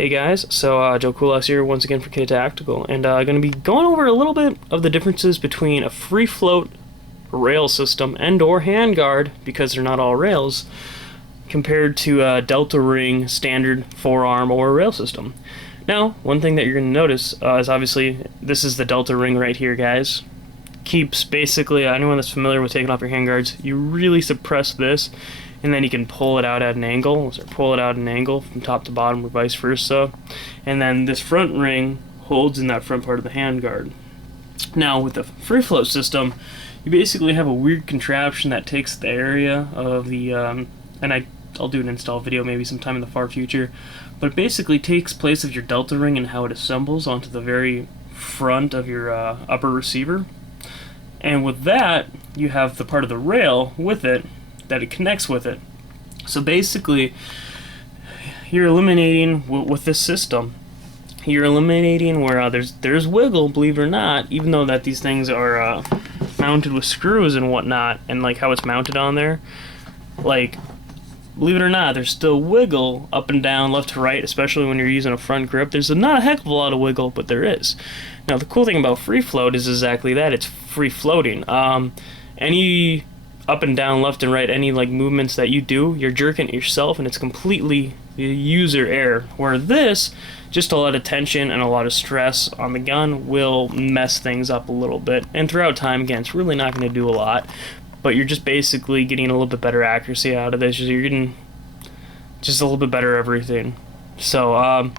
Hey guys, so Joe Kulas here once again for K Tactical, and going to be going over a little bit of the differences between a free float rail system and/or handguard, because they're not all rails, compared to a Delta Ring standard forearm or rail system. Now, one thing that you're going to notice is obviously this is the Delta Ring right here, guys. Keeps basically anyone that's familiar with taking off your handguards, you really suppress this, and then you can pull it out at an angle, or pull it out at an angle from top to bottom, or vice versa. And then this front ring holds in that front part of the handguard. Now, with the free float system, you basically have a weird contraption that takes the area of the, I'll do an install video maybe sometime in the far future, but it basically takes place of your Delta Ring and how it assembles onto the very front of your upper receiver. And with that, you have the part of the rail with it that it connects with it. So basically, you're eliminating with this system. You're eliminating where there's wiggle, believe it or not, even though that these things are mounted with screws and whatnot, and like how it's mounted on there. Like, believe it or not, there's still wiggle up and down, left to right, especially when you're using a front grip. There's not a heck of a lot of wiggle, but there is. Now, the cool thing about free float is exactly that. It's free floating. Any up and down, left and right, any like movements that you do, you're jerking it yourself, and it's completely user error. Where this, just a lot of tension and a lot of stress on the gun will mess things up a little bit. And throughout time, again, it's really not going to do a lot, but you're just basically getting a little bit better accuracy out of this. You're getting just a little bit better everything. So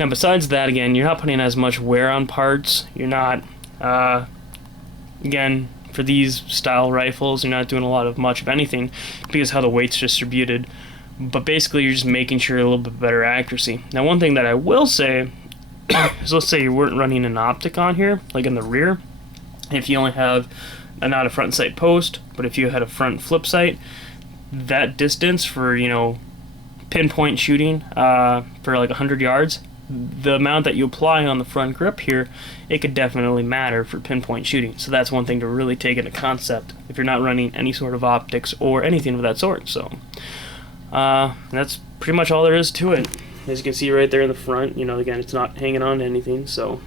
now besides that, again, you're not putting as much wear on parts. You're not, again, for these style rifles, you're not doing a lot of much of anything because how the weight's distributed. But basically, you're just making sure a little bit better accuracy. Now, one thing that I will say is, let's say you weren't running an optic on here, like in the rear. If you only have not a front sight post, but if you had a front flip sight, that distance for, you know, pinpoint shooting for like 100 yards, the amount that you apply on the front grip here, it could definitely matter for pinpoint shooting. So that's one thing to really take into concept if you're not running any sort of optics or anything of that sort. So that's pretty much all there is to it. As you can see right there in the front, you know, again, it's not hanging on to anything. So,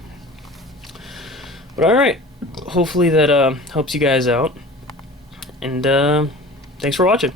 but all right, hopefully that helps you guys out, and thanks for watching.